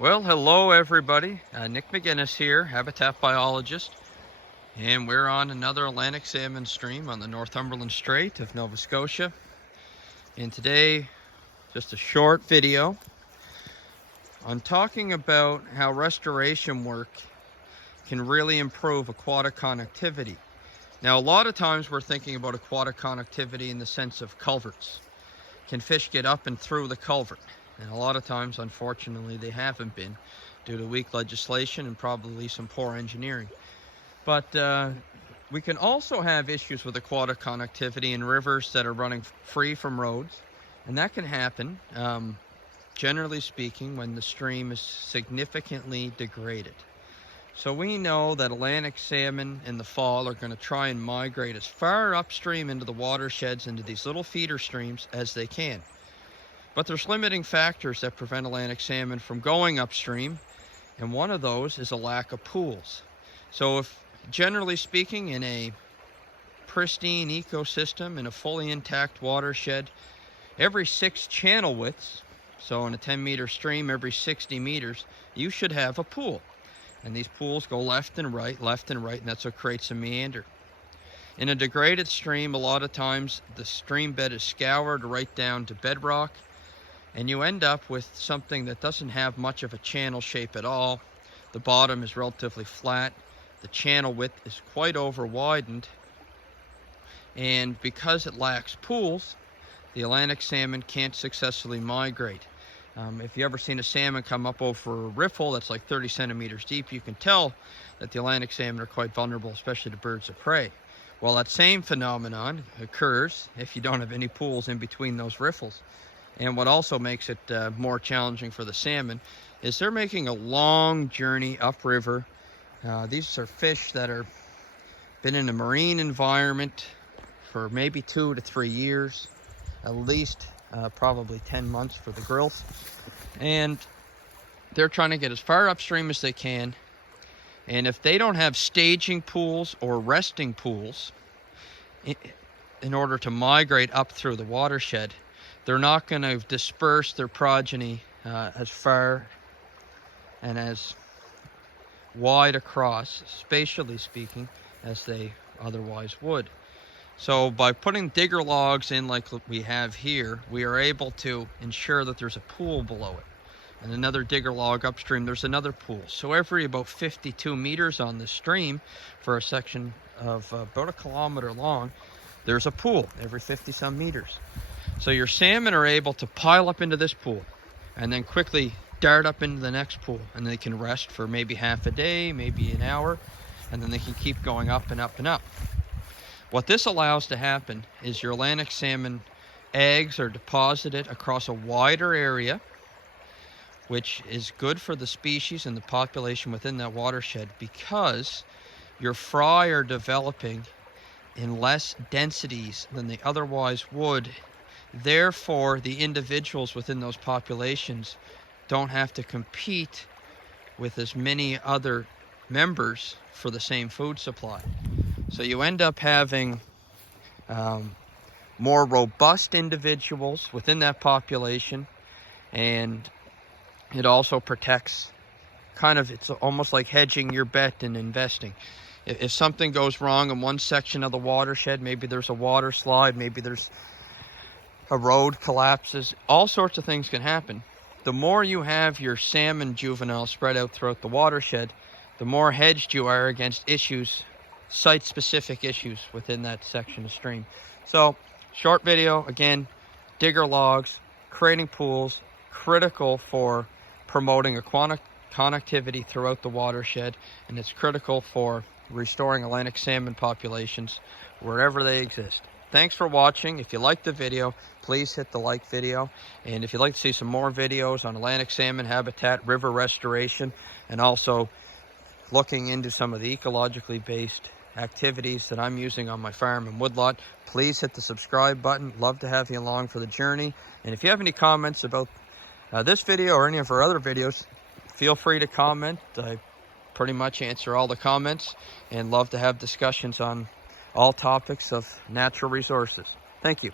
Well, hello everybody. Nick McGinnis here, habitat biologist, and we're on another Atlantic salmon stream on the Northumberland Strait of Nova Scotia. And today, just a short video on talking about how restoration work can really improve aquatic connectivity. Now, a lot of times we're thinking about aquatic connectivity in the sense of culverts. Can fish get up and through the culvert? And a lot of times, unfortunately, they haven't been due to weak legislation and probably some poor engineering. But we can also have issues with aquatic connectivity in rivers that are running free from roads. And that can happen, generally speaking, when the stream is significantly degraded. So we know that Atlantic salmon in the fall are going to try and migrate as far upstream into the watersheds, into these little feeder streams as they can. But there's limiting factors that prevent Atlantic salmon from going upstream, and one of those is a lack of pools. So if, generally speaking, in a pristine ecosystem, in a fully intact watershed, every 6 channel widths, so in a 10-meter stream, every 60 meters, you should have a pool. And these pools go left and right, and that's what creates a meander. In a degraded stream, a lot of times the stream bed is scoured right down to bedrock, and you end up with something that doesn't have much of a channel shape at all. The bottom is relatively flat. The channel width is quite over widened. And because it lacks pools, the Atlantic salmon can't successfully migrate. If you ever seen a salmon come up over a riffle that's like 30 centimeters deep, you can tell that the Atlantic salmon are quite vulnerable, especially to birds of prey. Well, that same phenomenon occurs if you don't have any pools in between those riffles. And what also makes it more challenging for the salmon is they're making a long journey upriver. These are fish that are been in a marine environment for maybe 2 to 3 years, at least probably 10 months for the grills. And they're trying to get as far upstream as they can. And if they don't have staging pools or resting pools in order to migrate up through the watershed, they're not going to disperse their progeny as far and as wide across, spatially speaking, as they otherwise would. So by putting digger logs in like we have here, we are able to ensure that there's a pool below it. And another digger log upstream, there's another pool. So every about 52 meters on this stream, for a section of about 1 kilometer long, there's a pool every 50 some meters. So your salmon are able to pile up into this pool and then quickly dart up into the next pool, and they can rest for maybe half a day, maybe an hour, and then they can keep going up and up and up. What this allows to happen is your Atlantic salmon eggs are deposited across a wider area, which is good for the species and the population within that watershed, because your fry are developing in less densities than they otherwise would. Therefore, the individuals within those populations don't have to compete with as many other members for the same food supply. So you end up having more robust individuals within that population, and it also protects, it's almost like hedging your bet in investing. If something goes wrong in one section of the watershed, maybe there's a water slide, maybe there's a road collapses, all sorts of things can happen. The more you have your salmon juveniles spread out throughout the watershed, the more hedged you are against issues, site-specific issues within that section of stream. So, short video, again, digger logs, creating pools, critical for promoting aquatic connectivity throughout the watershed, and it's critical for restoring Atlantic salmon populations wherever they exist. Thanks for watching. If you liked the video, please hit the like video. And if you'd like to see some more videos on Atlantic salmon habitat, river restoration, and also looking into some of the ecologically based activities that I'm using on my farm and woodlot, please hit the subscribe button. Love to have you along for the journey. And if you have any comments about this video or any of our other videos, feel free to comment. I pretty much answer all the comments and love to have discussions on all topics of natural resources. Thank you.